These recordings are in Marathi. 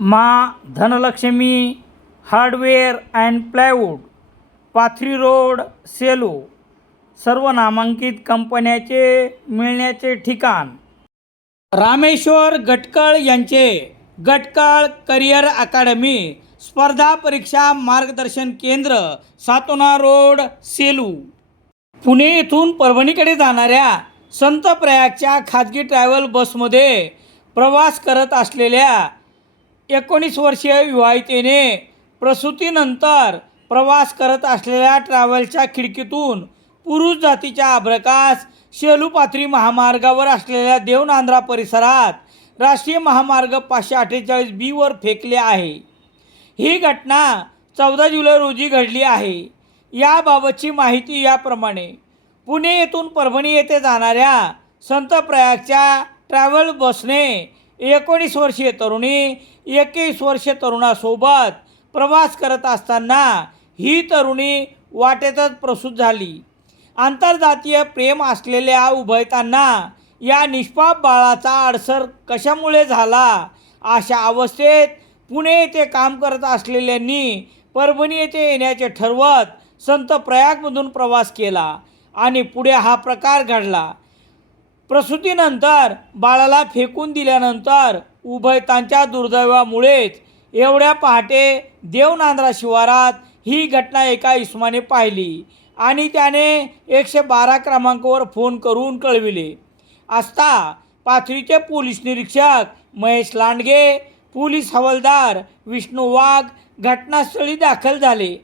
मा Dhanalakshmi hardware and plywood Pathri road Selu सर्व नामांकित कंपन्याचे मिळण्याचे ठिकाण. रामेश्वर गटकळ यांचे गटकळ करिअर अकादमी स्पर्धा परीक्षा मार्गदर्शन केंद्र सातोना रोड सेलू. पुणे येथून परभणीकडे जाणाऱ्या संत प्रयागच्या खाजगी ट्रॅव्हल बसमध्ये प्रवास करत असलेल्या एकोणीस वर्षीय विवाहितेने प्रसूतीनंतर प्रवास करत असलेल्या ट्रॅव्हलच्या खिडकीतून पुरुष जातीच्या अभ्रकास शेलूपात्री महामार्गावर असलेल्या देवनांद्रा परिसरात राष्ट्रीय महामार्ग पाचशे अठ्ठेचाळीस बीवर फेकले आहे. ही घटना चौदा जुलै रोजी घडली आहे. याबाबतची माहिती याप्रमाणे पुणे येथून परभणी येथे जाणाऱ्या संत प्रयागच्या ट्रॅव्हल बसने एकोणीस वर्षीय तरुणी एकवीस वर्षीय तरुणासोबत प्रवास करत असताना ही तरुणी वाटेतच प्रसूत झाली. आंतरजातीय प्रेम असलेल्या उभयतांना या निष्पाप बाळाचा अडसर कशामुळे झाला? अशा अवस्थेत पुणे येथे काम करत असलेल्यांनी परभणी येथे येण्याचे ठरवत संत प्रयागमधून प्रवास केला आणि पुढे हा प्रकार घडला. प्रसूतीनंतर बाळाला फेकून दिल्यानंतर उभयतांच्या दुर्दैवामुळेच एवढ्या पहाटे देवनांद्रा शिवारात ही घटना एका इस्माने पाहिली आणि त्याने एकशे बारा क्रमांकावर फोन करून कळविले. असता पाथरीचे पोलीस निरीक्षक महेश लांडगे पोलीस हवालदार विष्णू वाघ घटनास्थळी दाखल झाले.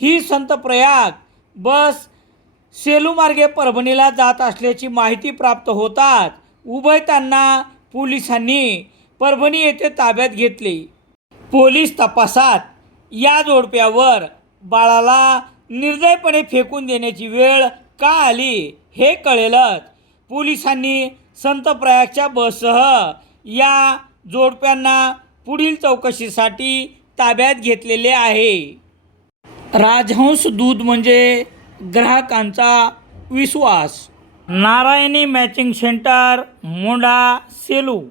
ही संत प्रयाग सेलूमार्गे परभणीला जात असल्याची माहिती प्राप्त होताच उभयतांना पोलिसांनी परभणी येथे ताब्यात घेतले. पोलीस तपासात या जोडप्यावर बाळाला निर्दयपणे फेकून देण्याची वेळ का आली हे कळेलच. पोलिसांनी संत प्रयागच्या बससह या जोडप्यांना पुढील चौकशीसाठी ताब्यात घेतलेले आहे. राजहंस दूध म्हणजे ग्राहकांचा विश्वास. Narayani matching centre Monda Selu.